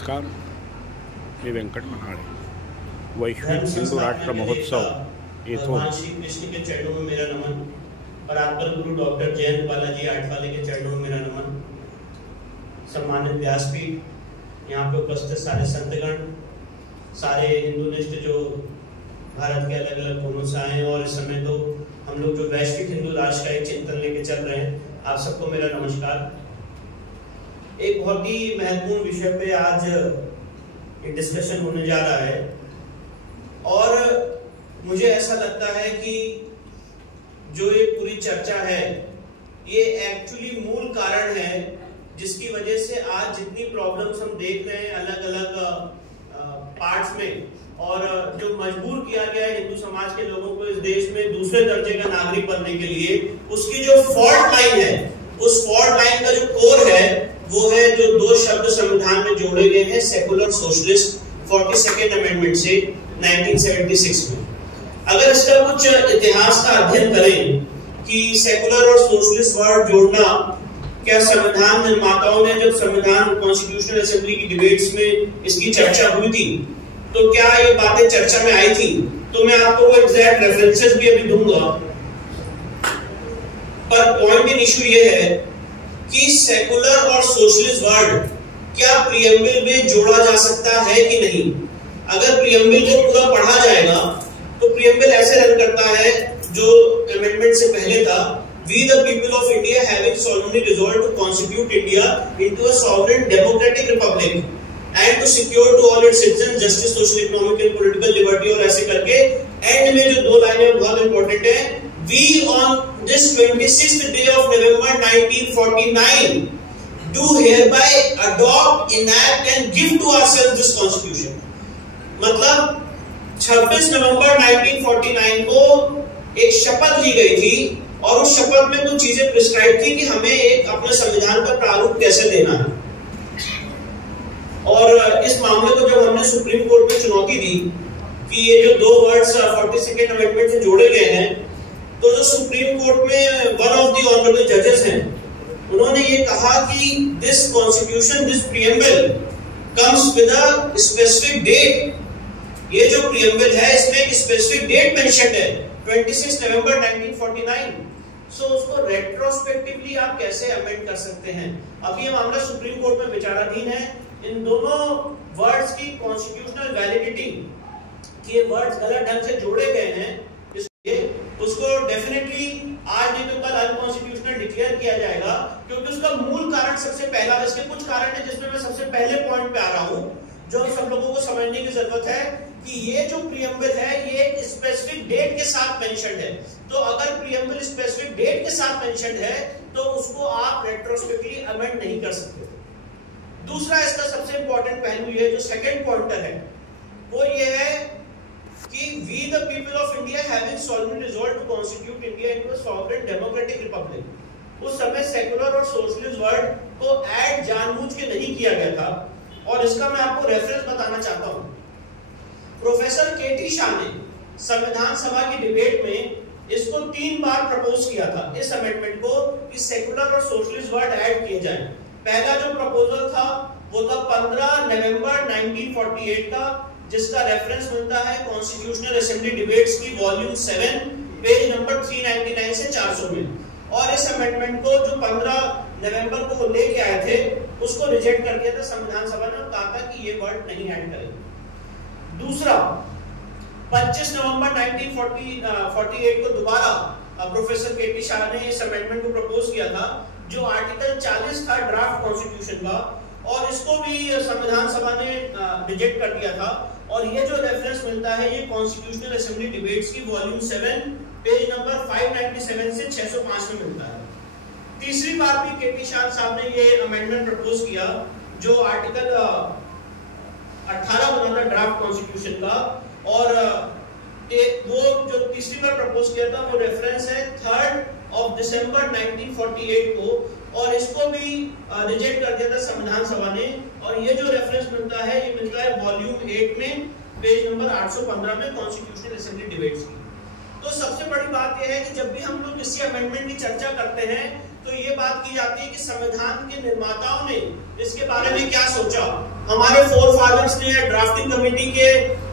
नमस्कार, मी वेंकट मनाळे। वैश्विक हिंदू राष्ट्र महोत्सव येथून भगवान श्री कृष्ण के चरणों में मेरा नमन, परात्पर गुरु डॉक्टर जयंत बालाजी आठवाले के चरणों में मेरा नमन, सम्मानित व्यासपीठ, यहाँ पे उपस्थित सारे संतगण, सारे हिंदूनिष्ठ जो भारत के अलग अलग कोनों से आए और इस समय तो हम लोग जो वैश्विक हिंदू राष्ट्र का एक चिंतन लेके चल रहे हैं, आप सबको मेरा नमस्कार। एक बहुत ही महत्वपूर्ण विषय पे आज एक डिस्कशन होने जा रहा है और मुझे ऐसा लगता है कि जो ये पूरी चर्चा है ये एक्चुअली मूल कारण है जिसकी वजह से आज जितनी प्रॉब्लम्स हम देख रहे हैं अलग अलग पार्ट्स में, और जो मजबूर किया गया है हिंदू समाज के लोगों को इस देश में दूसरे दर्जे का नागरिक बनने के लिए, उसकी जो फॉल्ट लाइन है, उस फॉल्ट लाइन का जो कोर है वो है जो दो शब्द संविधान में जोड़े गए हैं, सेकुलर सोशलिस्ट, 42nd अमेंडमेंट से 1976 में। अगर इसका कुछ इतिहास का अध्ययन करें कि सेकुलर और सोशलिस्ट वर्ड जोड़ना, क्या संविधान निर्माताओं ने जब संविधान कॉन्स्टिट्यूशनल असेंबली की डिबेट्स में इसकी चर्चा हुई थी तो क्या ये बातें चर्चा में आई थी? तो मैं आपको वो एग्जैक्ट रेफरेंसेस भी अभी दूंगा, पर पॉइंट इन इशू ये है कि सेकुलर और सोशलिस्ट वर्ड क्या प्रीएम्बल में जोड़ा जा सकता है कि नहीं। अगर प्रीएम्बल को पूरा पढ़ा जाएगा तो प्रीएम्बल ऐसे रन करता है जो अमेंडमेंट से पहले था, we the people of India having solemnly resolved to constitute India into a sovereign democratic republic and to secure to all its citizens justice, social, economic and political liberty, और ऐसे करके and में जो दो लाइनें बहुत इंपॉर्टेंट है, we on this 26th day of November 1949 do hereby adopt, enact and give to ourselves this constitution। मतलब 26 नवंबर 1949 को एक शपथ ली गई थी और उस शपथ में कुछ चीजें प्रिस्क्राइब थी कि हमें एक अपने संविधान का प्रारूप कैसे देना है। और इस मामले को जब हमने सुप्रीम कोर्ट में चुनौती दी कि ये जो दो वर्ड्स 42nd अमेंडमेंट से जोड़े गए हैं, तो जो सुप्रीम कोर्ट में वन ऑफ द ऑनरेबल जजेस हैं, उन्होंने ये कहा कि this constitution, this preamble comes with a specific date. ये जो प्रीएम्बल है इसमें एक स्पेसिफिक डेट मेंशन्ड है, 26 नवंबर 1949। सो उसको रेट्रोस्पेक्टिवली आप कैसे अमेंड कर सकते हैं? अभी ये मामला सुप्रीम कोर्ट में विचाराधीन है। इन दोनों वर्ड्स की कॉन्स्टिट्यूशनल वैलिडिटी, कि ये वर्ड्स गलत ढंग से जोड़े गए हैं, इसलिए उसको डेफिनेटली आज नहीं तो कल अनकॉन्स्टिट्यूशनल डिक्लेयर किया जाएगा, क्योंकि उसका मूल कारण सबसे पहला, इसके कुछ कारण है जिसमें मैं सबसे पहले पॉइंट पे आ रहा हूं जो सब लोगों को समझने की जरूरत है कि ये जो प्रीएम्बल है ये एक स्पेसिफिक डेट के साथ मेंशन्ड है। तो अगर प्रीएम्बल स्पेसिफिक डेट के साथ मेंशन्ड है तो उसको आप रेट्रोस्पेक्टिवली अमेंड नहीं कर सकते। दूसरा इसका सबसे इंपॉर्टेंट पहलू ये जो सेकंड पॉइंटर है वो ये है कि we the people of India having solemnly resolved to constitute India into a sovereign democratic republic। उस समय सेकुलर और सोशलिस्ट वर्ड को ऐड जानबूझ के नहीं किया गया था, और इसका मैं आपको रेफरेंस बताना चाहता हूं। प्रोफेसर केटी शाह ने संविधान सभा की डिबेट में इसको 3 बार प्रपोज किया था, इस अमेंडमेंट को, कि सेकुलर और सोशलिस्ट वर्ड ऐड किए जाएं। पहला जो प्रपोजल था वो था 15 नवंबर 1948 का, जिसका रेफरेंस मिलता है कॉन्स्टिट्यूशनल असेंबली डिबेट्स की वॉल्यूम 7 पेज नंबर 399 से 400 में। और इस अमेंडमेंट को जो 15 नवंबर को लेके आए थे उसको रिजेक्ट कर दिया था संविधान सभा ने, और कहा था कि ये वर्ड नहीं ऐड करेंगे। दूसरा 25 नवंबर 1948 को दोबारा प्रोफेसर केटी शाह ने इस अमेंडमेंट को प्रपोज किया था जो आर्टिकल 40 था ड्राफ्ट कॉन्स्टिट्यूशन का, और इसको भी संविधान सभा ने रिजेक्ट कर दिया था। और ये जो रेफरेंस मिलता है ये कॉन्स्टिट्यूशनल असेंबली डिबेट्स की वॉल्यूम 7 पेज नंबर 597 से 605 में मिलता है। तीसरी बार भी केटी शाह साहब ने ये अमेंडमेंट प्रपोज किया जो आर्टिकल 18 बना था ड्राफ्ट कॉन्स्टिट्यूशन का, और वो जो तीसरी बार प्रपोज किया था वो रेफरेंस है 3 दिसंबर 1948 को, और इसको भी रिजेक्ट कर दिया था संविधान सभा ने। और ये जो रेफरेंस मिलता है ये मिलता है वॉल्यूम 8 में पेज नंबर 815 में कॉन्स्टिट्यूशनल असेंबली डिबेट्स की। तो सबसे बड़ी बात यह है कि जब भी हम लोग किसी अमेंडमेंट की चर्चा करते हैं तो ये बात की जाती है कि संविधान के निर्माताओं ने इसके बारे में क्या सोचा, हमारे फोर फादर्स ने, ड्राफ्टिंग कमेटी के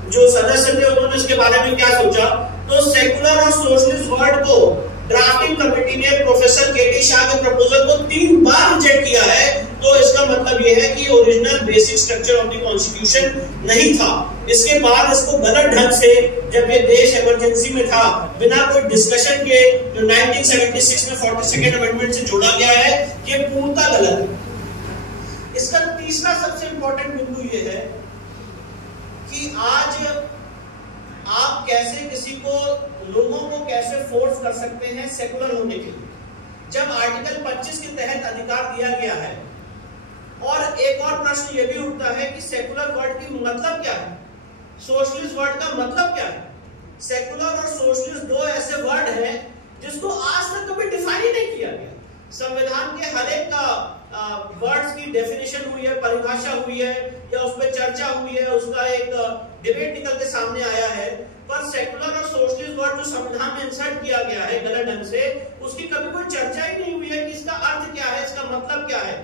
जो सदस्य थे उन्होंने इसके बारे में क्या सोचा। तो सेकुलर और सोशलिस्ट वर्ड को ड्राफ्टिंग कमेटी ने प्रोफेसर केटी शाह के प्रपोजल को 3 बार रिजेक्ट किया है। तो इसका मतलब यह है कि original basic structure of the constitution नहीं था। इसके बाद इसको गलत ढंग से, जब ये देश इमरजेंसी में था, बिना कोई डिस्कशन के जो 1976 में 42nd अमेंडमेंट से जोड़ा गया है, ये पूर्णतः गलत है। इसका तीसरा सबसे इंपॉर्टेंट बिंदु ये है कि आज आप कैसे किसी को, लोगों को कैसे फोर्स कर सकते हैं सेकुलर होने के लिए, जब आर्टिकल 25 के तहत अधिकार दिया गया है। और एक और प्रश्न ये भी उठता है कि सेकुलर वर्ड की मतलब क्या है, सोशलिस्ट वर्ड का मतलब क्या है। सेकुलर और सोशलिस्ट दो ऐसे वर्ड हैं जिसको आज तक कभी डिफाइन ही नहीं किया गया। संविधान के हर एक का वर्ड्स की डेफिनेशन हुई है, परिभाषा हुई है, या उस पर चर्चा हुई है, उसका एक डिबेट निकल के सामने आया है, पर सेकुलर और सोशलिस्ट वर्ड जो संविधान में इंसर्ट किया गया है गलत ढंग से, उसकी कभी कोई चर्चा ही नहीं हुई है कि इसका अर्थ क्या है, इसका मतलब क्या है।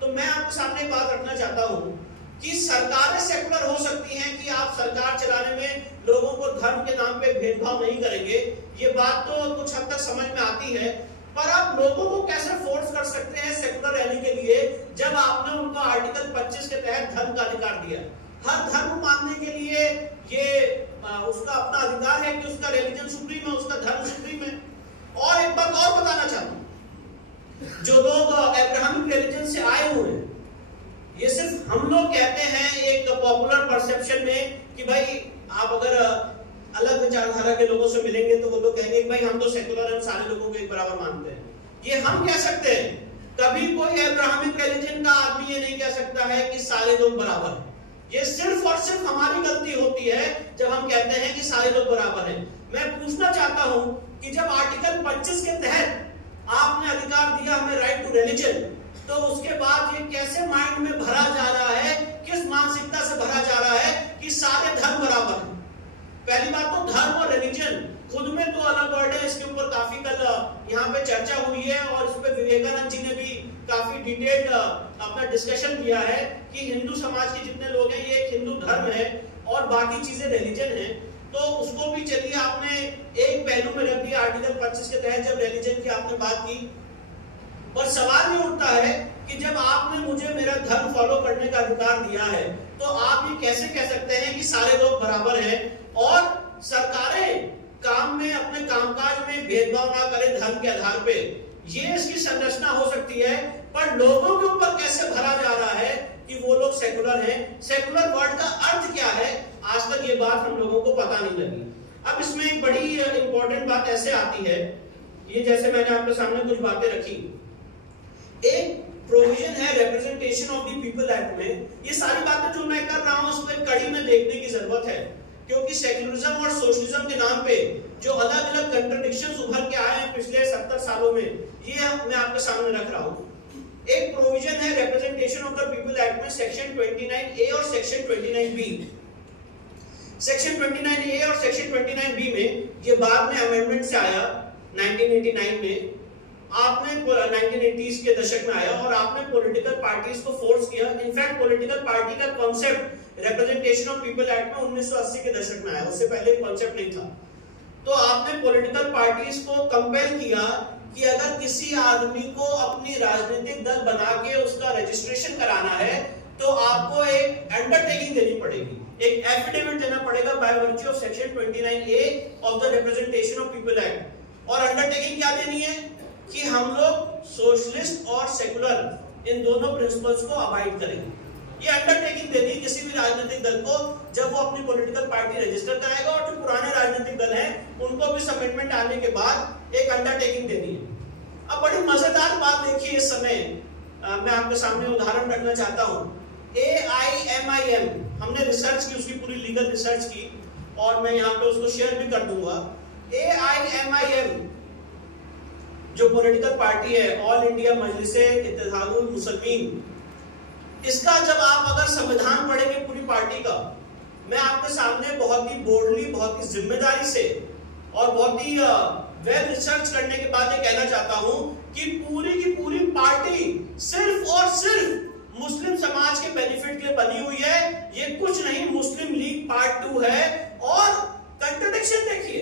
तो मैं आपके सामने एक बात रखना चाहता हूँ कि सरकारें सेकुलर हो सकती हैं कि आप सरकार चलाने में लोगों को धर्म के नाम पे भेदभाव नहीं करेंगे, ये बात तो कुछ हद तक समझ में आती है, पर आप लोगों को कैसे फोर्स कर सकते हैं सेकुलर रहने के लिए, जब आपने उनको आर्टिकल 25 के तहत धर्म का अधिकार दिया। हर धर्म मानने के लिए ये उसका अपना अधिकार है कि उसका रिलीजन सुप्रीम है, उसका धर्म सुप्रीम है। और एक बात और बताना चाहता हूं, जो लोग अब्राहमिक रिलीजन से आए हुए हैं, ये सिर्फ हम लोग कहते हैं एक पॉपुलर परसेप्शन में कि भाई आप अगर अलग विचारधारा के लोगों से मिलेंगे तो वो लोग कहेंगे भाई हम तो सेकुलर, हम सारे लोगों को एक बराबर मानते हैं। ये हम कह सकते हैं, कभी कोई अब्राहमिक रिलीजन का आदमी ये नहीं कह सकता है कि सारे लोग बराबर हैं। ये सिर्फ और सिर्फ हमारी गलती होती है जब हम कहते हैं कि सारे लोग बराबर हैं। मैं पूछना चाहता हूं कि जब आर्टिकल 25 के तहत आपने अधिकार दिया हमें राइट टू रिलीजन, तो उसके बाद ये कैसे माइंड में भरा जा रहा है, किस मानसिकता से भरा जा रहा है कि सारे धर्म बराबर हैं। पहली बात तो धर्म और रिलीजन खुद में तो अलग वर्ड है, इसके ऊपर काफी कल यहाँ पे चर्चा हुई है और इस पे विवेकानंद जी ने भी काफी डिटेल्ड अपना डिस्कशन किया है कि हिंदू समाज के जितने लोग हैं ये एक हिंदू धर्म है और बाकी चीजें रिलीजन है। तो उसको भी चलिए आपने एक पहलू में रख दिया आर्टिकल 25 के तहत जब रिलीजन की आपने बात की, पर सवाल ये उठता है कि जब आपने मुझे मेरा धर्म फॉलो करने का अधिकार दिया है तो आप ये कैसे कह सकते हैं कि सारे लोग बराबर हैं और सरकारें काम में, अपने कामकाज में भेदभाव ना करें धर्म के आधार पे। ये इसकी संरचना हो सकती है, पर लोगों के ऊपर कैसे भरा जा रहा है कि वो लोग सेकुलर हैं। सेकुलर वर्ड का अर्थ क्या है, आज तक ये बात हम लोगों को पता नहीं लगी। अब इसमें एक बड़ी इंपॉर्टेंट बात ऐसे आती है, ये जैसे मैंने आपके सामने कुछ बातें रखी, एक प्रोविजन है representation of the people act में। ये सारी बातें जो मैं कर रहा हूं उसको एक कड़ी में देखने की जरूरत है, क्योंकि सेकुलरिज्म और सोशलिज्म के नाम पे जो अलग अलग कंट्रडिक्शंस उभर के आए हैं पिछले 70 सालों में, ये मैं आपके सामने रख रहा हूं। एक प्रोविजन है representation of the people act में सेक्शन 29A और सेक्शन 29B। सेक्शन 29A और सेक्शन 29B में ये बाद में अमेंडमेंट से आया 1989 में, आपने 1980s के दशक में आया और आपने पॉलिटिकल पार्टीज को फोर्स किया। इनफैक्ट पॉलिटिकल पार्टी का concept representation of people act में 1980 के दशक में आया, उससे पहले कॉन्सेप्ट नहीं था। तो आपने पॉलिटिकल पार्टीज को कंपेल किया कि अगर किसी आदमी को अपनी राजनीतिक दल बना के उसका रजिस्ट्रेशन कराना है तो आपको एक अंडरटेकिंग देनी पड़ेगी, एक एफिडेविट देना पड़ेगा by virtue of section 29A of the representation of people act. और अंडरटेकिंग क्या देनी है कि हम लोग सोशलिस्ट और सेकुलर इन दोनों प्रिंसिपल्स को अवॉइड करेंगे। ये अंडरटेकिंग देनी है किसी भी राजनीतिक दल को जब वो अपनी पॉलिटिकल पार्टी रजिस्टर कराएगा, और जो पुराने राजनीतिक दल हैं उनको भी अमेंडमेंट आने के बाद एक अंडरटेकिंग देनी है। अब बड़ी मजेदार बात देखिए, इस समय मैं आपके सामने उदाहरण रखना चाहता हूं। AIMIM हमने रिसर्च की, उसकी पूरी लीगल रिसर्च की और मैं यहाँ पे उसको शेयर भी कर दूंगा। AIMIM जो पॉलिटिकल पार्टी है, ऑल इंडिया मजलिसे इत्तेहादुल मुस्लिमीन, इसका जब आप अगर संविधान पढ़ेंगे पूरी पार्टी का, मैं आपके सामने बहुत ही बोल्डली, बहुत ही जिम्मेदारी से और बहुत ही वेल रिसर्च करने के बाद ये कहना चाहता हूं कि पूरी की पूरी पार्टी सिर्फ और सिर्फ मुस्लिम समाज के बेनिफिट के लिए बनी हुई है। ये कुछ नहीं, मुस्लिम लीग पार्ट 2 है। और कंट्रडिक्शन देखिए,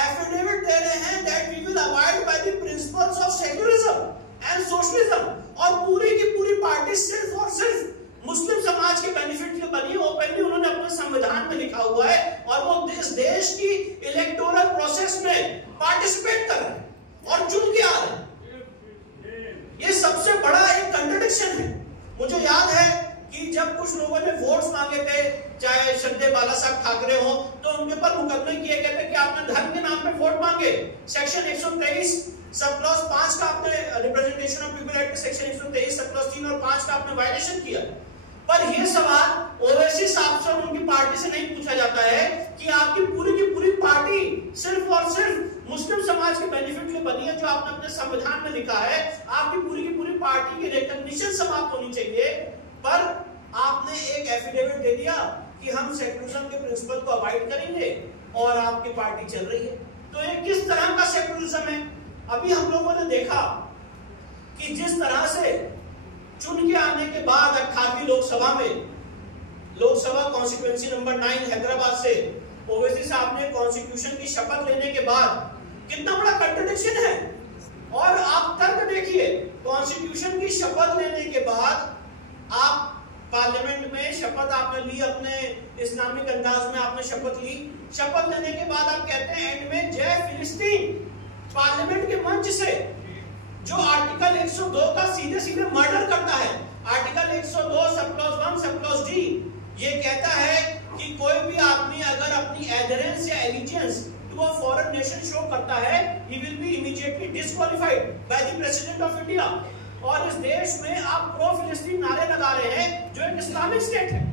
एफिडेविट दे रहे हैं that we will avoid by the principles of secularism and socialism, और पूरी की पूरी पार्टी सिर्फ और सिर्फ मुस्लिम समाज के बेनिफिट के लिए बनी। ओपनली उन्होंने अपने संविधान में लिखा हुआ है, और वो देश की इलेक्टोरल प्रोसेस में पार्टिसिपेट कर रहे हैं और चुन के आ रहे हैं। ये सबसे बड़ा एक कंट्रडिक्शन है। मुझे याद है कि जब कुछ लोगों ने वोट्स मांगे थे, चाहे श्रद्धेय बाला साहब ठाकरे हो, तो उनके ऊपर मुकदमे किए गए थे कि आपने धर्म के नाम पे वोट मांगे। सेक्शन 123 सब क्लॉज 5 का आपने representation of people act section 123 sub clause 3 और 5 का आपने वायलेशन किया। पर यह सवाल ओवैसी साहब से और उनकी पार्टी से नहीं पूछा जाता है कि आपकी पूरी की पूरी पार्टी सिर्फ और सिर्फ मुस्लिम समाज के बेनिफिट के लिए बनी है, जो आपने अपने संविधान में लिखा है। आपकी पूरी की पूरी पार्टी की रिकॉग्निशन समाप्त होनी चाहिए, पर आपने एक एफिडेविट दे दिया कि हम सेक्युलरिज्म के प्रिंसिपल को अवॉइड करेंगे, और आपकी पार्टी चल रही है। तो ये किस तरह का सेक्युलरिज्म है? अभी हम लोगों ने देखा कि जिस तरह से चुन के आने के बाद 18वीं लोकसभा में, लोकसभा कॉन्स्टिट्यूएंसी नंबर 9 हैदराबाद से ओवैसी साहब ने कॉन्स्टिट्यूशन की शपथ लेने के बाद कितना बड़ा कंट्रडिक्शन है। और आप तर्क देखिए, कॉन्स्टिट्यूशन की शपथ लेने के बाद आप पार्लियामेंट में शपथ आपने ली, अपने इस्लामिक अंदाज में आपने शपथ ली। शपथ लेने के बाद आप कहते हैं एंड में जय फिलिस्तीन, पार्लियामेंट के मंच से, जो आर्टिकल 102 का सीधे सीधे मर्डर करता है। Article 102 sub clause 1 sub clause D ये कहता है कि कोई भी आदमी अगर अपनी एडहेरेंस या allegiance to a foreign nation show करता है, he will be immediately disqualified by the president of India. और इस देश में आप प्रो फिलिस्तीन नारे लगा रहे हैं, जो एक इस्लामिक स्टेट है।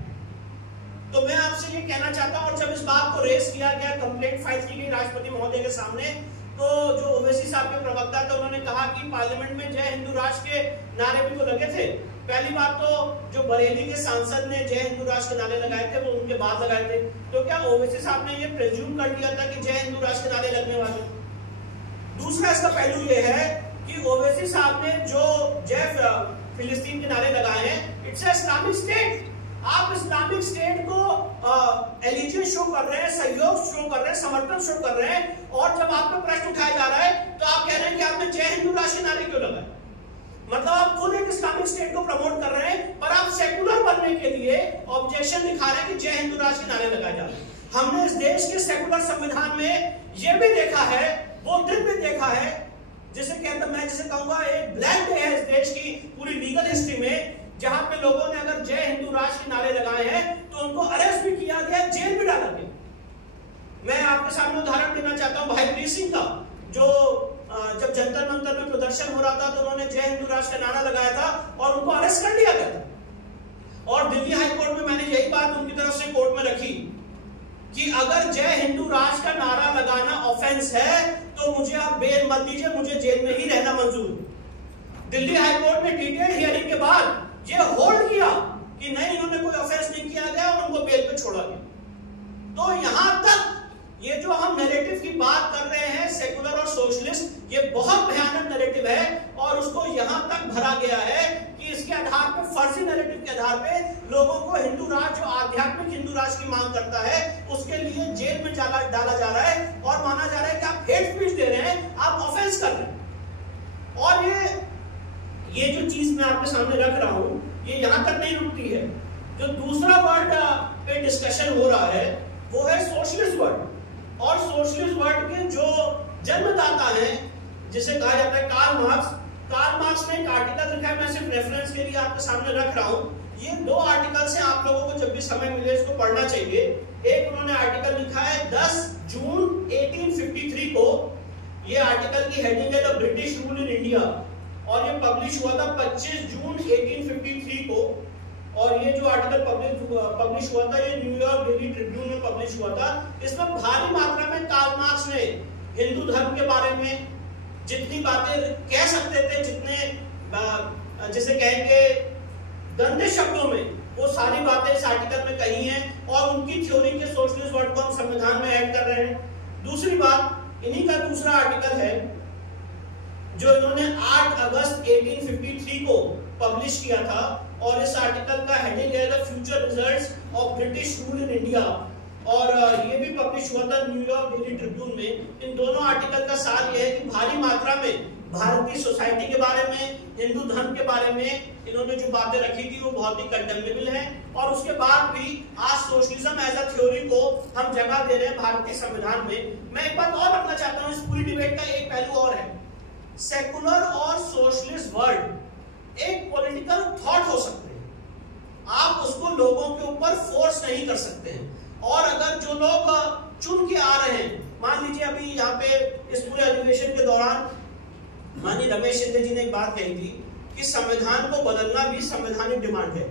तो मैं आपसे ये कहना चाहता हूं, और जब इस बात को रेस किया गया, कंप्लेंट फाइल की गई राष्ट्रपति महोदय के सामने, तो जो ओवैसी साहब के प्रवक्ता थे उन्होंने कहा कि पार्लियामेंट में जय हिंदू राष्ट्र के नारे भी तो लगे थे। पहली बात तो जो बरेली के सांसद ने जय हिंदू राष्ट्र के नारे लगाए थे वो उनके बाद लगाए थे, तो क्या ओवैसी साहब ने ये प्रेज्यूम कर लिया था कि जय हिंदू राष्ट्र के नारे लगने वाले? दूसरा इसका पहलू ये है कि ओवैसी साहब ने जो जय फिलिस्तीन के नारे लगाए हैं, इट्स इस्लामिक स्टेट। आप इस्लामिक स्टेट को एलिजियंस शो कर रहे हैं, सहयोग शो कर रहे हैं, समर्थन शो कर रहे हैं, और जब आप पे प्रश्न उठाया जा रहा है तो आप कह रहे हैं कि आपने जय हिंदू राष्ट्र के नारे क्यों लगाए? मतलब आप खुद एक इस्लामिक स्टेट को प्रमोट कर रहे हैं, पर आप सेकुलर बनने के लिए ऑब्जेक्शन दिखा रहे हैं कि जय हिंदू राष्ट्र के नारे लगाए जा रहे हैं। हमने इस देश के सेकुलर संविधान में यह भी देखा है, वो दिन भी देखा है, जिसे कहता मैं जिसे कहूंगा एक ब्लैक डे है इस देश की पूरी लीगल हिस्ट्री में, जहां पे लोगों ने अगर जय हिंदू राष्ट्र के नारे लगाए हैं तो उनको अरेस्ट भी किया गया, जेल भी डाला गया। मैं आपके सामने उदाहरण देना चाहता हूं भाई प्रीत सिंह का, जो जब जंतर मंतर में प्रदर्शन हो रहा था तो उन्होंने जय हिंदू राष्ट्र का नारा लगाया था और उनको अरेस्ट कर लिया गया था। और दिल्ली हाई कोर्ट में मैंने यही बात उनकी तरफ से कोर्ट में रखी कि अगर जय हिंदू राष्ट्र का नारा लगाना ऑफेंस है तो मुझे आप बेल मत दीजिए, मुझे जेल में ही रहना मंजूर। दिल्ली हाई कोर्ट ने डिटेल्ड हियरिंग के बाद ये होल्ड किया कि नहीं, इन्होंने कोई ऑफेंस नहीं किया गया और उनको बेल पे छोड़ा गया। तो यहां तक ये जो हम नैरेटिव की बात कर रहे हैं सेकुलर और सोशलिस्ट, ये बहुत भयानक नैरेटिव है और उसको यहां तक भरा गया है कि इसके आधार पर, फर्जी नैरेटिव के आधार पे लोगों को हिंदू राष्ट्र, जो आध्यात्मिक हिंदू राष्ट्र की मांग करता है, उसके लिए जेल में डाला जा रहा है और माना जा रहा है कि आप हेट स्पीच दे रहे हैं, आप ऑफेंस कर रहे हैं। और ये जो चीज मैं आपके सामने रख रहा हूं, ये यहां तक नहीं रुकती है। जो दूसरा वर्ड पे डिस्कशन हो रहा है वो है सोशलिस्ट वर्ड, और सोशलिस्ट वर्ड के जो जन्मदाता हैं, जिसे कहा जाता है कार्ल मार्क्स। कार्ल मार्क्स ने एक आर्टिकल लिखा है, मैं सिर्फ रेफरेंस के लिए आपके सामने रख रहा हूं। ये दो आर्टिकल से आप लोगों को जब भी समय मिले इसको पढ़ना चाहिए। एक उन्होंने आर्टिकल लिखा है 10 जून 1853 को, ये आर्टिकल की हेडिंग है the British rule in India, और ये पब्लिश हुआ था 25 जून 1853 को। और ये जो आर्टिकल पब्लिश हुआ था, ये न्यूयॉर्क डेली ट्रिब्यून में पब्लिश हुआ था। इसमें भारी मात्रा में कार्ल मार्क्स ने हिंदू धर्म के बारे में जितनी बातें कह सकते थे, जितने जिसे कहेंगे गंदे शब्दों में, वो सारी बातें इस आर्टिकल में कही हैं, और उनकी थ्योरी के सोशलिस्ट वर्ड को हम संविधान में ऐड कर रहे हैं। दूसरी बात, इन्हीं का दूसरा आर्टिकल है जो इन्होंने 8 अगस्त 1853 को पब्लिश किया था, और इस आर्टिकल का हेडिंग है the future results of British rule in India, और ये भी पब्लिश हुआ था न्यूयॉर्क डेली ट्रिब्यून में। इन दोनों आर्टिकल का सार यह है कि भारी मात्रा में भारतीय सोसाइटी के बारे में, हिंदू धर्म के बारे में इन्होंने जो बातें रखी थी वो बहुत ही कंडेमेबल है, और उसके बाद भी आज सोशलिज्म एज अ थ्योरी को हम जगह दे रहे हैं भारतीय संविधान में। मैं एक बात और रखना चाहता हूँ, इस पूरी डिबेट का एक पहलू और है, सेकुलर और सोशलिस्ट वर्ड एक पॉलिटिकल थॉट हो सकते हैं, आप उसको लोगों के ऊपर फोर्स नहीं कर सकते हैं, और अगर जो लोग चुन के आ रहे हैं, मान लीजिए अभी यहाँ पे इस पूरे अधिवेशन के दौरान माननीय रमेश शिंदे जी ने एक बात कही थी कि संविधान को बदलना भी संवैधानिक डिमांड है,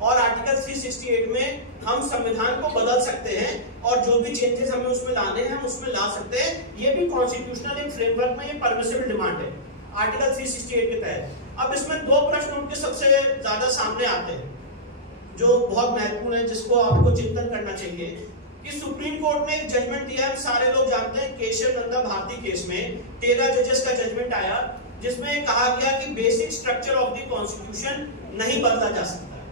और आर्टिकल 368 में हम संविधान को बदल सकते हैं, और जो भी चेंजेस हमें उसमें लाने हैं हम उसमें ला सकते हैं, ये भी कॉन्स्टिट्यूशनल एक फ्रेमवर्क में ये परमिसिबल डिमांड है आर्टिकल 368 के तहत। अब इसमें दो प्रश्न उनके सबसे ज्यादा सामने आते हैं जो बहुत महत्वपूर्ण है, जिसको आपको चिंतन करना चाहिए कि सुप्रीम कोर्ट ने एक जजमेंट दिया है, सारे लोग जानते हैं, केशव नंदा भारती केस में 13 जजेस का जजमेंट आया, जिसमें कहा गया कि basic structure of the constitution नहीं बदला जा सकता है,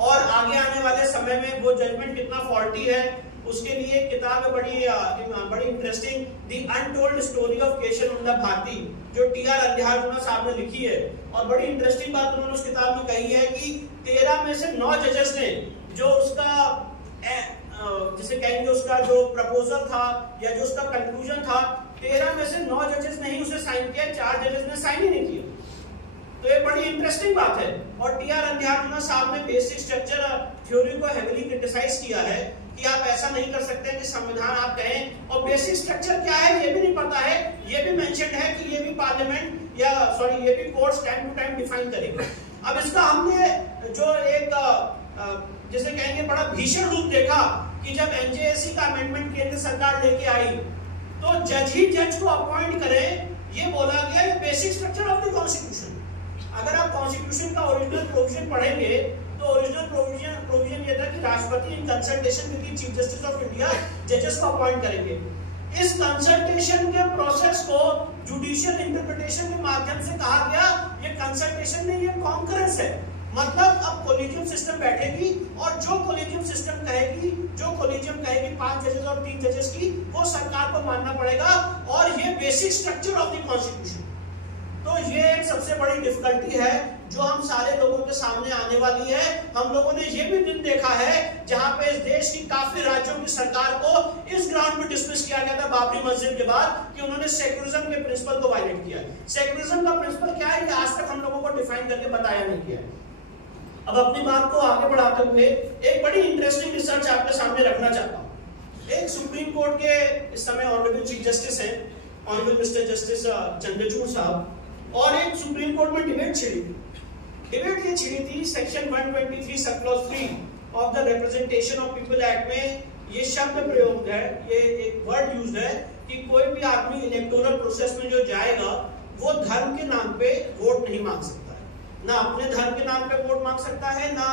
और आगे आने वाले समय में वो जजमेंट कितना फॉल्टी है उसके लिए किताब है बड़ी interesting, the untold story of Kesavananda Bharati, जो टी.आर. अंधारुना साहब ने लिखी है, और बड़ी इंटरेस्टिंग बात उन्होंने उस किताब में कही है कि 13 में से 9 जजेस ने जो उसका जिसे कहेंगे उसका जो प्रपोजल था या जो उसका कंक्लूजन था, 13 में से 9 जजेस ने ही उसे साइन किया, 4 जजेस ने साइन ही नहीं किया। तो ये बड़ी इंटरेस्टिंग बात है, और टी.आर. अंधारुना साहब ने बेसिक स्ट्रक्चर थ्योरी को हेवीली क्रिटिसाइज किया है कि आप ऐसा नहीं कर सकते कि संविधान आप कहें और बेसिक स्ट्रक्चर क्या है ये भी नहीं पता है, ये भी मेंशन है कि ये भी पार्लियामेंट या सॉरी ये भी courts time to time define करेंगे। अब इसका हमने जो एक जिसे कहेंगे बड़ा भीषण रूप देखा कि जब एनजेएसी का अमेंडमेंट केंद्र सरकार लेके आई तो जज ही जज को अपॉइंट करे, ये बोला गया ये basic structure of the constitution. अगर आप कॉन्स्टिट्यूशन का ओरिजिनल प्रोविजन पढ़ेंगे तो ओरिजिनल प्रोविजन ये था कि राष्ट्रपति in consultation with the chief justice of India जजेस को अपॉइंट करेंगे। इस कंसल्टेशन के प्रोसेस को जुडिशियल इंटरप्रिटेशन के माध्यम से कहा गया ये कंसल्टेशन नहीं, ये कॉन्करेंस है, मतलब अब कोलिजियम सिस्टम बैठेगी और जो कोलिजियम सिस्टम कहेगी, जो कोलिजियम कहेगी 5 जजेस और 3 जजेस की, वो सरकार को मानना पड़ेगा, और ये basic structure of the constitution. तो ये एक सबसे बड़ी डिफिकल्टी है जो हम सारे लोगों के सामने आने वाली है। हम लोगों ने ये भी दिन देखा है जहां पे इस देश की काफी राज्यों की सरकार को इस ग्राउंड पे डिसमिस किया गया था बाबरी मस्जिद के बाद कि उन्होंने सेक्युलरिज्म के प्रिंसिपल को वायलेट किया। सेक्युलरिज्म का प्रिंसिपल क्या है, आज तक हम लोगों को डिफाइन करके बताया नहीं गया है। अब अपनी बात को आगे बढ़ाते हुए एक बड़ी इंटरेस्टिंग रिसर्च आपके सामने रखना चाहता हूं। एक सुप्रीम कोर्ट के इस समय ऑनरेबल चीफ जस्टिस हैं, ऑनरेबल मिस्टर जस्टिस चंद्रचूड़ साहब, और एक सुप्रीम कोर्ट में डिबेट छिड़ी थी। डिबेट ये छिड़ी थी section 123 sub clause 3 of the representation of people act में ये शब्द प्रयोग है, ये एक वर्ड यूज है कि कोई भी आदमी इलेक्टोरल प्रोसेस में जो जाएगा वो धर्म के नाम पे वोट नहीं मांग सकता है, ना अपने धर्म के नाम पे वोट मांग सकता है, ना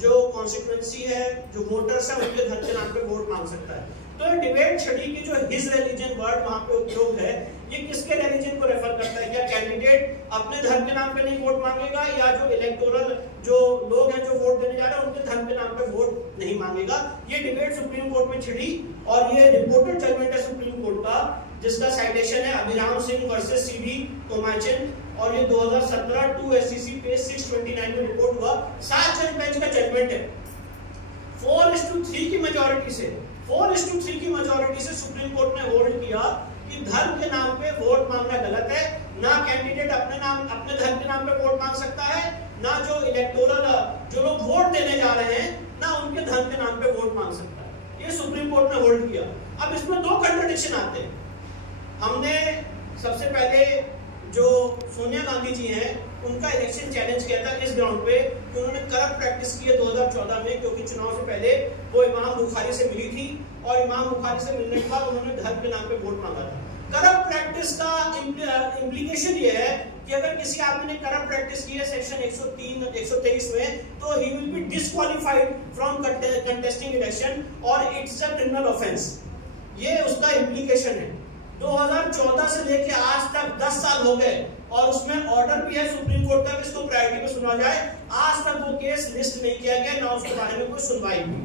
जो कॉन्स्टिट्यूएंसी है, जो वोटर्स है उनके धर्म के नाम पे वोट मांग सकता है। तो ये डिबेट छड़ी की जो हिज रिलीजन वर्ड वहां पे उपयोग है, ये किसके रिलीजन को रेफर करता है? क्या कैंडिडेट अपने धर्म के नाम पे नहीं वोट मांगेगा, या जो इलेक्टोरल जो लोग हैं जो वोट देने जा रहे हैं उनके धर्म के नाम पे वोट नहीं मांगेगा? ये डिबेट सुप्रीम कोर्ट में छिड़ी, और ये रिपोर्टेड जजमेंट है सुप्रीम कोर्ट का, जिसका साइटेशन है अभिराम सिंह वर्सेस सीबी कोमाचन, और ये 2017 2 SCC पेज 629 में रिपोर्ट हुआ। 7 जज बेंच का जजमेंट है। 4:3 की मेजॉरिटी से 4:3 की मेजॉरिटी से सुप्रीम कोर्ट ने होल्ड किया कि धर्म के नाम पे वोट मांगना गलत है, ना कैंडिडेट अपने धर्म के नाम पे वोट मांग सकता है, ना जो इलेक्टोरल जो लोग वोट देने जा रहे हैं ना उनके धर्म के नाम पे वोट मांग सकता है। ये सुप्रीम कोर्ट ने होल्ड किया। अब इसमें 2 कंट्रडिक्शन आते हैं। हमने सबसे पहले जो सोनिया गांधी जी हैं उनका इलेक्शन चैलेंज किया था इस ग्राउंड पे कि उन्होंने करप्ट प्रैक्टिस की है 2014 में, क्योंकि चुनाव से पहले वो इमाम बुखारी से मिली थी और इमाम बुखारी से मिलने के बाद उन्होंने धर्म के नाम पे वोट मांगा था। करप्ट प्रैक्टिस का इम्प्लीकेशन ये है कि अगर किसी आदमी ने करप्ट प्रैक्टिस की है सेक्शन 123 में, तो ही will B disqualified from contesting election और इट्स अ क्रिमिनल ऑफेंस। ये उसका इम्प्लीकेशन है। 2014 से लेके आज तक 10 साल हो गए और उसमें ऑर्डर भी है सुप्रीम कोर्ट का कि इसको प्रायोरिटी पे सुना जाए। आज तक वो केस लिस्ट नहीं किया गया, ना उसके बारे में कोई सुनवाई हुई।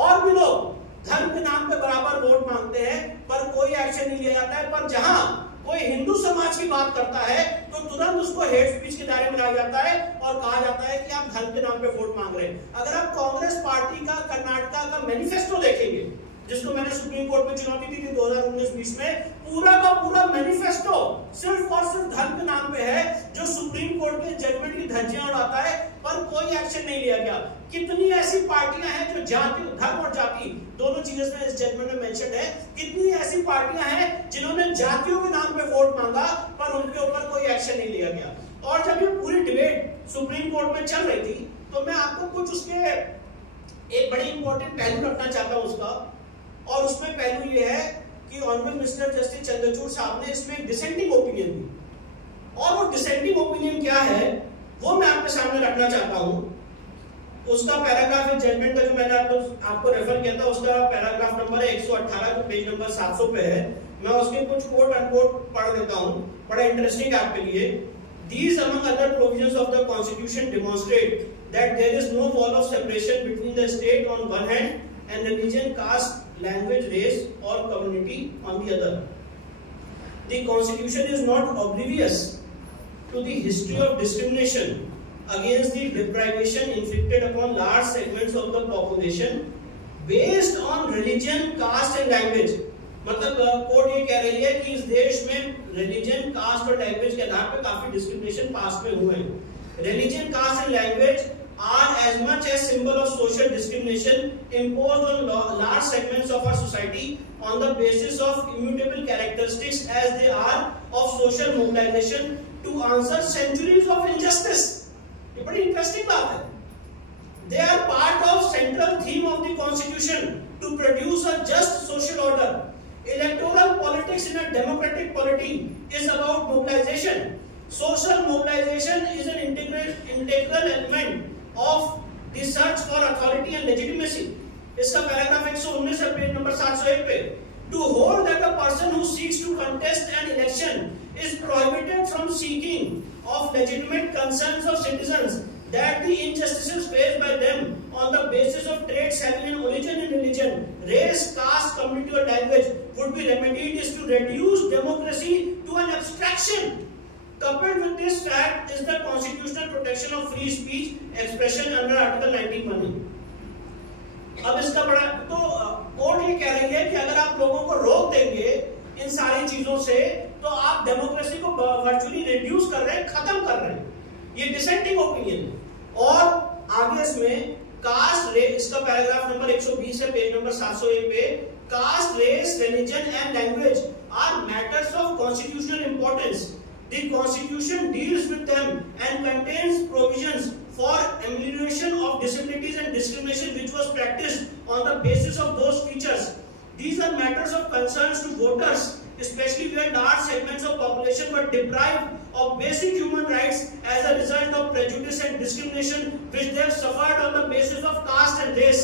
और भी लोग धर्म के नाम पे बराबर वोट मांगते हैं पर कोई एक्शन नहीं लिया जाता है। पर जहां कोई हिंदू समाज की बात करता है तो तुरंत उसको हेट स्पीच के दायरे में लाया जाता है और कहा जाता है कि आप धर्म के नाम पे वोट मांग रहे हैं। अगर आप कांग्रेस पार्टी का कर्नाटका का मैनिफेस्टो देखेंगे, जिसको मैंने सुप्रीम कोर्ट में चुनौती दी थी 2019-20 में, पूरा का पूरा मैनिफेस्टो सिर्फ और सिर्फ धर्म के नाम पे है, जो सुप्रीम कोर्ट के जजमेंट की धज्जियां उड़ाता है पर कोई एक्शन नहीं लिया गया। कितनी ऐसी पार्टियां हैं जो जाति, धर्म और जाति दोनों चीजें इस जजमेंट में मेंशन है, कितनी ऐसी पार्टियां हैं जिन्होंने जातियों के नाम पे वोट मांगा पर उनके ऊपर कोई एक्शन नहीं लिया गया। और जब ये पूरी डिबेट सुप्रीम कोर्ट में चल रही थी तो मैं आपको कुछ उसके एक बड़ी इंपॉर्टेंट पहलू रखना चाहता हूं उसका, और उसमें पहलू ये है कि ऑनरेबल मिस्टर जस्टिस चंद्रचूड़ साहब ने इसमें डिसेंटिंग ओपिनियन दी, और वो डिसेंटिंग ओपिनियन क्या है वो मैं आपके सामने रखना चाहता हूं। उसका पैराग्राफ जजमेंट का जो मैंने आपको रेफर किया था, उसका पैराग्राफ नंबर है 118 जो पेज नंबर 700 पे है। मैं उसके कुछ कोट अनकोट पढ़ देता हूं, बड़ा इंटरेस्टिंग है आपके लिए। These among other provisions of the Constitution demonstrate that there is no wall of separation between the state on one hand and religion, caste, language, race or community on the other. The Constitution is not oblivious to the history of discrimination against the deprivation inflicted upon large segments of the population based on religion, caste and language. मतलब court ये कह रही है कि इस देश में religion, cast और लैंग्वेज के आधार पर काफी डिस्क्रिमिनेशन पास्ट में हुए हैं। Religion, caste and language are as much as symbol of social discrimination imposed on large segments of our society on the basis of immutable characteristics as they are of social mobilization to answer centuries of injustice. ये बड़ी interesting बात है। They are part of central theme of the Constitution to produce a just social order. Electoral politics in a democratic polity is about mobilization. Social mobilization is an integral element of the search for authority and legitimacy. इसका paragraph 119 है page number 701 पे। To hold that a person who seeks to contest an election is prohibited from seeking of legitimate concerns of citizens that the injustices faced by them on the basis of traits having an origin in religion, race, caste, community or language would be remedied is to reduce democracy to an abstraction. Coupled with this fact is the constitutional protection of free speech expression under Article 19(1). अब इसका बड़ा तो court ये कह रही है कि अगर आप लोगों को रोक देंगे इन सारी चीजों से तो आप डेमोक्रेसी को वर्चुअली रिड्यूस कर रहे हैं, खत्म कर रहे हैं। ये डिसेंटिंग ओपिनियन। और आगे इसमें कास्ट, रेस, इसका पैराग्राफ नंबर 120 है पेज नंबर 701 पे। Caste, race, religion and language are matters of constitutional importance. The Constitution deals with them and contains provisions for amelioration of disabilities and discrimination which was practiced on the basis of those features. These are matters of concerns to voters, especially where large segments of population were deprived of basic human rights as a result of prejudice and discrimination which they have suffered on the basis of caste and race.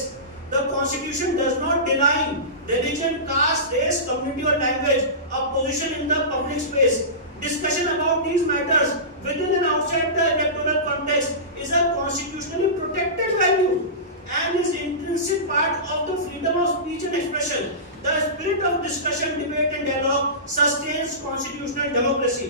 The Constitution does not deny religion, caste, race, community or language a position in the public space. Discussion about these matters within and outside the electoral context is a constitutionally protected value and is intrinsic part of the freedom of speech and expression. The spirit of discussion, debate and dialogue sustains constitutional democracy.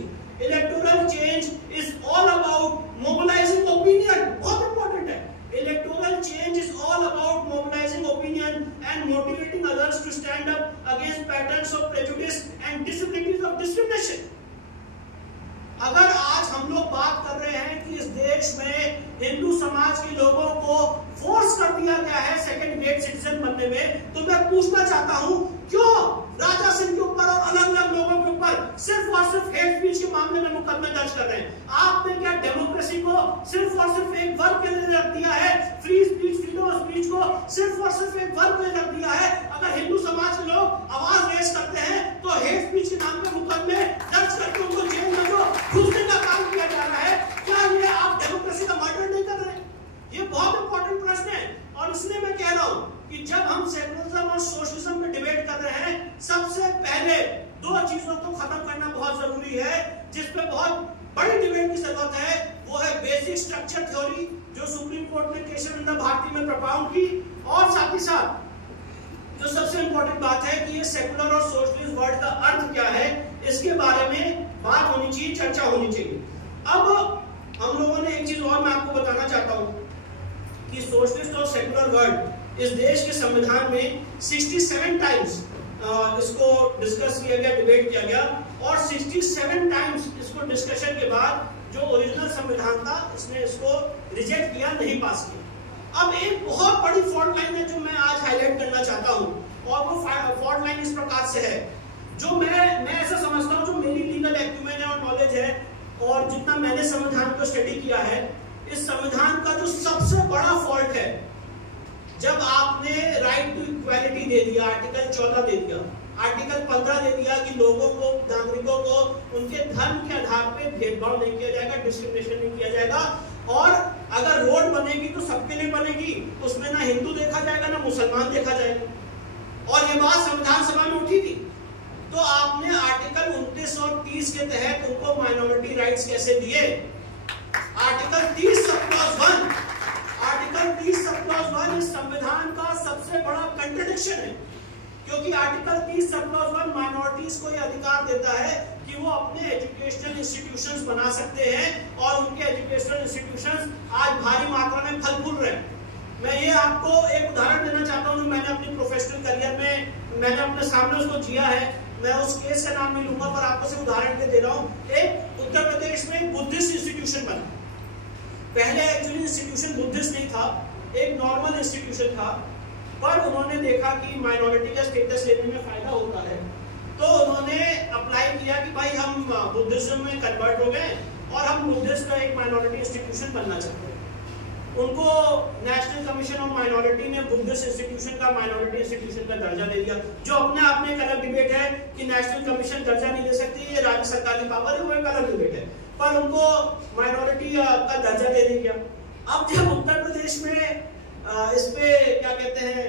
Electoral change is all about mobilizing opinion. बहुत important है। Electoral change is all about mobilizing opinion and motivating others to stand up against patterns of prejudice and disabilities of discrimination. अगर आज हम लोग बात कर रहे हैं कि इस देश में हिंदू समाज के लोगों को फोर्स कर दिया गया है सेकंड ग्रेड सिटीजन बनने में, तो मैं पूछना चाहता हूं क्यों राजा सिंह के ऊपर और अलग अलग लोगों के ऊपर सिर्फ और सिर्फ हेट स्पीच के मामले में मुकदमे दर्ज कर रहे हैं? आपने क्या डेमोक्रेसी को सिर्फ और सिर्फ एक वर्ग के लिए रख दिया है? Free speech, freedom of speech को सिर्फ और सिर्फ एक वर्ग के लिए रख दिया है? अगर हिंदू समाज के लोग आवाज रेस करते हैं तो हेट स्पीच के नाम पे मुकदमे दर्ज करके उनको जेल में जो घुसने का काम किया जा रहा है, क्या ये आप डेमोक्रेसी का मर्डर नहीं कर रहे? ये बहुत इंपॉर्टेंट प्रश्न है। और इसलिए मैं कह रहा हूं कि जब हम सेकुलरिज्म और सोशलिज्म पे डिबेट कर रहे हैं, सबसे पहले दो चीजों जिस पे बहुत बड़ी डिबेट की जरूरत है, वो है बेसिक स्ट्रक्चर थ्योरी, जो सुप्रीम कोर्ट ने केशव भारती में प्रपोज की। और साथ ही साथ जो सबसे इंपॉर्टेंट बात है कि ये सेकुलर और सोशलिस्ट वर्ड का अर्थ क्या है, इसके बारे में बात होनी चाहिए, चर्चा होनी चाहिए। अब हम लोगों ने एक चीज और मैं आपको बताना चाहता हूं कि सोशलिस्ट और सेकुलर वर्ड इस देश के संविधान में 67 टाइम्स इसको डिस्कस किया गया, डिबेट किया गया, और 67 टाइम्स इसको डिस्कशन के बाद जो ओरिजिनल संविधान था इसने इसको रिजेक्ट किया, नहीं पास किया। अब एक बहुत बड़ी फॉल्ट लाइन है जो मैं आज हाईलाइट करना चाहता हूं, और वो फॉल्ट लाइन इस प्रकार से है, जो मैं ऐसा समझता हूं, जो मेरी लीगल एक्यूमेन है और नॉलेज है, और जितना मैंने संविधान को स्टडी किया है, इस संविधान का जो सबसे बड़ा फॉल्ट है, जब आपने राइट टू इक्वालिटी दे दिया, आर्टिकल 14 दे दिया, आर्टिकल 15 दे दिया कि लोगों को, नागरिकों को उनके धर्म के आधार पे भेदभाव नहीं किया जाएगा, डिस्क्रिमिनेशन नहीं किया जाएगा, और अगर रोड बनेगी तो सबके लिए बनेगी, उसमें ना हिंदू देखा जाएगा ना मुसलमान देखा जाएगा, और ये बात संविधान सभा में उठी थी। तो आपने आर्टिकल 29 और 30 के तहत उनको माइनॉरिटी राइट्स कैसे दिए? Article 30 sub clause 1, article 30 sub clause 1 इस संविधान का सबसे बड़ा कंट्रडिक्शन है, क्योंकि आर्टिकल 30 सब क्लॉज 1 माइनॉरिटीज को यह अधिकार देता है कि वो अपने एजुकेशनल इंस्टीट्यूशंस बना सकते हैं, और उनके एजुकेशनल इंस्टीट्यूशंस आज भारी मात्रा में फल फूल रहे हैं। मैं ये आपको एक उदाहरण देना चाहता हूं जो मैंने अपनी प्रोफेशनल करियर में मैंने अपने सामने उसको जिया है। मैं उस केस का नाम नहीं लूंगा, पर आपको सिर्फ उदाहरण दे रहा हूं। एक उत्तर प्रदेश में बुद्धिस्ट इंस्टीट्यूशन बना, पहले एक्चुअली इंस्टीट्यूशन बुद्धिस्ट नहीं था, एक नॉर्मल इंस्टीट्यूशन था, पर उन्होंने देखा कि माइनॉरिटी का स्टेटस लेने में फायदा होता है, तो उन्होंने अप्लाई किया कि भाई हम बुद्धिज्म में कन्वर्ट हो गए और हम बुद्धिस्ट का एक माइनॉरिटी इंस्टीट्यूशन बनना चाहते हैं। उनको नेशनल कमीशन ऑफ माइनॉरिटी ने बुद्धिस्ट इंस्टीट्यूशन का माइनॉरिटी इंस्टीट्यूशन का दर्जा दे दिया, जो अपने आप में एक अलग डिबेट है कि नेशनल कमीशन दर्जा नहीं दे सकती, ये राज्य सरकार की पावर है, वो एक अलग डिबेट है, पर उनको माइनॉरिटी का दर्जा दे दिया। अब जब उत्तर प्रदेश में इस पे क्या कहते हैं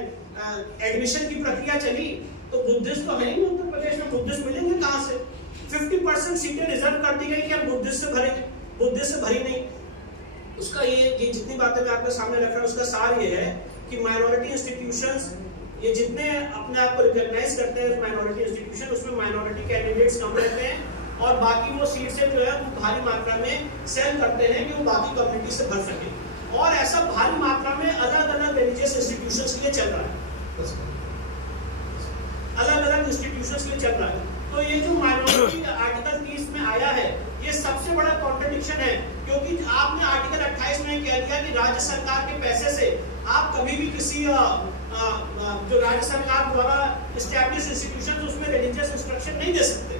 एडमिशन की प्रक्रिया चली, तो बुद्धिस्ट तो है ही नहीं उत्तर प्रदेश में, बुद्धिस्ट मिलेंगे कहां से? 50% सीटें रिजर्व कर दी गई कि हम बुद्धिस्ट से भरेंगे, बुद्धिस्ट से भरी नहीं। उसका ये जितनी बातें मैं आपके सामने रख रहा हूं, उसका सार ये है कि माइनॉरिटी इंस्टीट्यूशंस ये जितने अपने आप को रिकॉग्नाइज करते हैं माइनॉरिटी इंस्टीट्यूशन, उसमें माइनॉरिटी कैंडिडेट्स कम रहते हैं, और बाकी वो सीट से जो है वो भारी मात्रा में सेल करते हैं कि वो बाकी कम्युनिटी से भर सके, और ऐसा भारी मात्रा में अलग अलग रिलीजियस इंस्टीट्यूशंस के लिए चल रहा है, अलग अलग इंस्टीट्यूशंस के लिए चल रहा है। तो ये जो माइनॉरिटी आर्टिकल 30 में आया है, ये सबसे बड़ा कॉन्ट्रडिक्शन है, क्योंकि आपने आर्टिकल 28 में कह दिया कि राज्य सरकार के पैसे से आप कभी भी किसी जो राज्य सरकार द्वारा एस्टैब्लिश इंस्टीट्यूशन उसमें रिलीजियस इंस्ट्रक्शन नहीं दे सकते।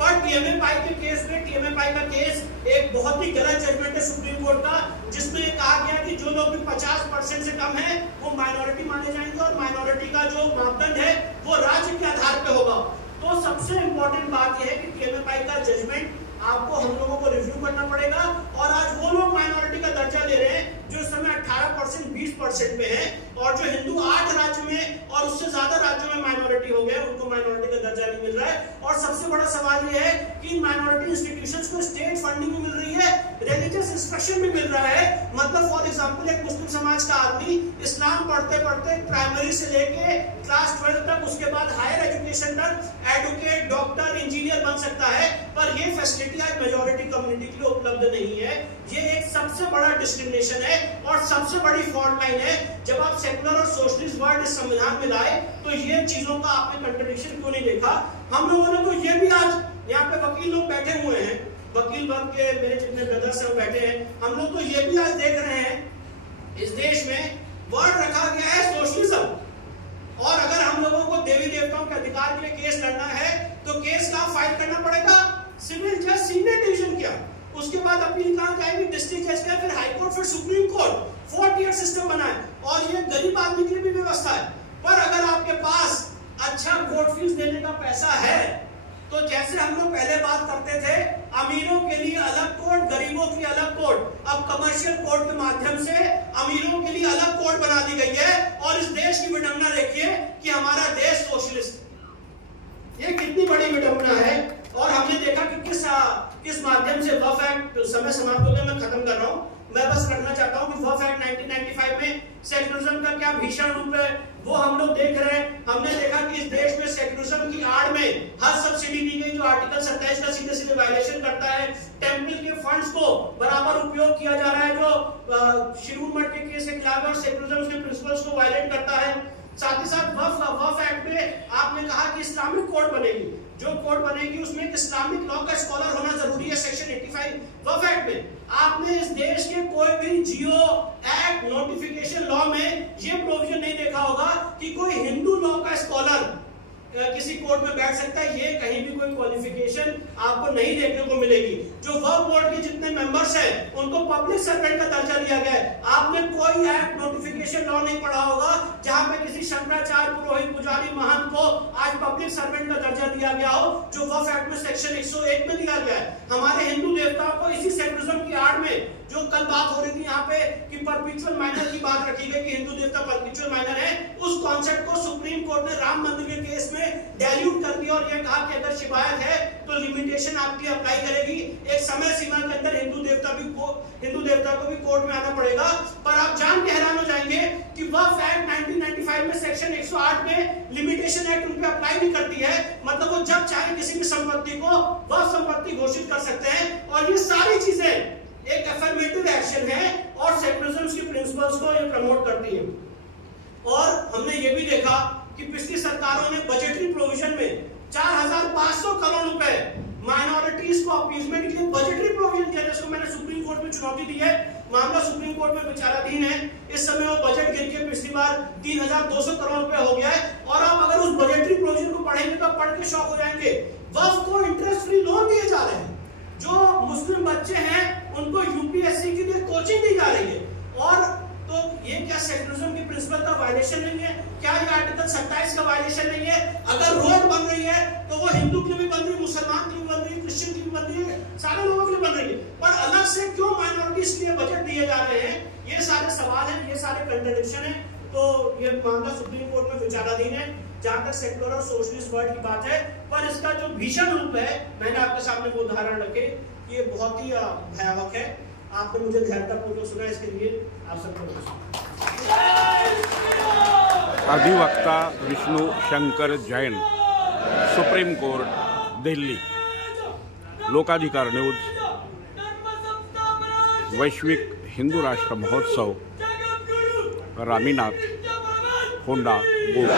पर टीएमए-पाई के केस में, टीएमए-पाई का केस एक बहुत ही गलत जजमेंट है सुप्रीम कोर्ट का, जिसमें कहा गया कि जो लोग भी 50% से कम है वो माइनॉरिटी माने जाएंगे, और माइनॉरिटी का जो मापदंड है वो राज्य के आधार पे होगा। तो सबसे इंपॉर्टेंट बात यह है कि टीएमए-पाई का जजमेंट आपको हम लोगों को रिव्यू करना पड़ेगा, और आज वो लोग माइनॉरिटी का दर्जा ले रहे हैं जो इस समय 18% 20% पे है, और जो हिंदू 8 राज्य में और उससे ज्यादा राज्यों में माइनॉरिटी हो गए, उनको माइनॉरिटी का दर्जा नहीं मिल रहा है। और सबसे बड़ा सवाल ये है कि माइनॉरिटी इंस्टीट्यूशंस को स्टेट फंडिंग भी मिल रही है, रिलीजियस इंस्ट्रक्शन भी मिल रहा है। मतलब फॉर एग्जांपल एक मुस्लिम समाज का आदमी इस्लाम पढ़ते पढ़ते प्राइमरी से लेके क्लास 12 तक, उसके बाद हायर एजुकेशन तक एडवोकेट, डॉक्टर, इंजीनियर बन सकता है, पर ये फैसिलिटी आज मेजॉरिटी कम्युनिटी के लिए उपलब्ध नहीं है। ये एक सबसे बड़ा डिस्क्रिमिनेशन है और सबसे बड़ी फॉल्ट लाइन है। जब आप सेकुलर और सोशलिस्ट वर्ड इस संविधान में लाए, तो ये चीजों का आपने कंट्रडिक्शन क्यों नहीं देखा? हम लोगों ने तो ये भी, आज यहाँ पे वकील लोग बैठे हुए हैं, वकील वर्ग के मेरे जितने ब्रदर्स हैं वो बैठे हैं, हम लोग तो ये भी आज देख रहे हैं इस देश में वर्ड रखा गया है सोशलिज्म, और अगर हम लोगों को देवी देवताओं के अधिकार के लिए केस लड़ना है तो केस कहां फाइल करना पड़ेगा? सिविल जज सीनियर डिवीजन क्या, उसके बाद अपील कहां जाएगी? डिस्ट्रिक्ट जज का, फिर हाई कोर्ट, फिर सुप्रीम कोर्ट। 4 टियर सिस्टम बना है, और ये गरीब आदमी के लिए भी व्यवस्था है। पर अगर आपके पास अच्छा कोर्ट फीस देने का पैसा है, तो जैसे हम लोग पहले बात करते थे अमीरों के लिए अलग कोर्ट, गरीबों के लिए अलग कोर्ट, अब कमर्शियल कोर्ट के माध्यम से अमीरों के लिए अलग कोर्ट बना दी गई है। और इस देश की विडंबना देखिए कि हमारा देश सोशलिस्ट, ये कितनी बड़ी विडंबना है। और हमने देखा कि किस माध्यम से वक्फ एक्ट, समय समाप्त हो गया, मैं खत्म कर रहा हूं, मैं बस रखना चाहता हूं कि वक्फ एक्ट 1995 में सेक्युलरिज्म का क्या भीषण रूप है वो हम लोग देख रहे हैं। हमने देखा कि इस देश में सेक्युलरिज्म की आड़ में हर सब्सिडी दी गई जो आर्टिकल 27 का सीधे सीधे वायलेशन करता है। टेंपल के फंड्स को बराबर उपयोग किया जा रहा है जो शिरूर मठ के केस के खिलाफ और सेक्युलरिज्म के प्रिंसिपल्स को वायलेट करता है। साथ ही साथ वक्फ एक्ट में आपने कहा कि इस्लामिक कोड बनेगी, जो कोड बनेगी उसमें एक इस्लामिक लॉ का स्कॉलर होना जरूरी है। सेक्शन 85 वक्फ एक्ट में आपने इस देश के कोई भी जियो एक्ट नोटिफिकेशन लॉ में ये प्रोविजन नहीं देखा होगा कि कोई हिंदू लॉ का स्कॉलर किसी कोर्ट में बैठ सकता है। ये कहीं भी कोई क्वालिफिकेशन आपको नहीं देखने को मिलेगी। जो वक्फ बोर्ड के जितने मेंबर्स हैं उनको पब्लिक सर्वेंट का दर्जा दिया गया है। आपने कोई एक्ट नोटिफिकेशन लॉ नहीं पढ़ा होगा जहां पे किसी शंकराचार्य, पुरोहित, पुजारी, महंत को आज पब्लिक सर्वेंट का दर्जा दिया गया हो, जो वक्फ एक्ट में सेक्शन 101 में दिया गया है। हमारे हिंदू देवताओं को इसी सेक्युलरिज्म की आड़ में जो कल बात हो रही थी यहाँ पे कि परपेचुअल माइनर की बात रखी गई कि हिंदू देवता परपेचुअल माइनर है, उस कॉन्सेप्ट को सुप्रीम कोर्ट ने राम मंदिर के केस में डाइल्यूट कर दिया और यह कहा कि अगर शिकायत है तो लिमिटेशन आपकी अप्लाई करेगी। एक समय सीमा के अंदर हिंदू देवता को भी कोर्ट में आना पड़ेगा। पर आप जान के हैरान हो जाएंगे कि वक्फ एक्ट 1995 में सेक्शन 108 में लिमिटेशन एक्ट उन पे अप्लाई नहीं करती है। मतलब वो जब चाहे किसी भी संपत्ति को वक्फ संपत्ति घोषित कर सकते हैं। और ये सारी चीजें एक अफर्मेटिव एक्शन है और सेक्युलरिज्म की प्रिंसिपल्स को ये प्रमोट करती है। और हमने ये भी देखा कि पिछली सरकारों ने बजटरी प्रोविजन में 4500 करोड़ रुपए माइनॉरिटीज को अपीजमेंट के लिए बजटरी प्रोविजन दिया, जिसको मैंने सुप्रीम कोर्ट में चुनौती दी है। मामला सुप्रीम कोर्ट में विचाराधीन है। इस समय वो बजट गिर के पिछली बार 3200 करोड़ रुपए हो गया है। और आप अगर उस बजटरी प्रोविजन को पढ़ेंगे तो पढ़ के शॉक हो जाएंगे। वक्फ को इंटरेस्ट फ्री लोन दिए जा रहे हैं। जो मुस्लिम बच्चे हैं उनको यूपीएससी के लिए कोचिंग दी जा रही है। और तो ये क्या सेक्युलरिज्म की प्रिंसिपल का वायलेशन नहीं है? क्या ये आर्टिकल 27 का वायलेशन नहीं है? अगर रोड बन रही है तो वो हिंदू के लिए भी बन रही है, मुसलमान के लिए भी बन रही है, क्रिश्चियन की भी बन रही है, सारे लोगों के लिए बन रही है। पर अलग से क्यों माइनॉरिटीज के लिए बजट दिए जा रहे हैं? ये सारे सवाल हैं, ये सारे कंट्रडिक्शन है। तो ये मामला सुप्रीम कोर्ट में विचाराधीन है जहां तक सेक्युलर और सोशलिस्ट वर्ड की बात है। पर इसका जो भीषण रूप है, मैंने आपके सामने वो उदाहरण रखे, ये बहुत ही भयावह है। आपने मुझे धैर्यतापूर्वक सुना, इसके लिए आप सबको अधिवक्ता Vishnu Shankar Jain, Supreme Court, Delhi. Lokadhikar news, वैश्विक हिंदू राष्ट्र महोत्सव, रामीनाथ, होंडा, गोवा।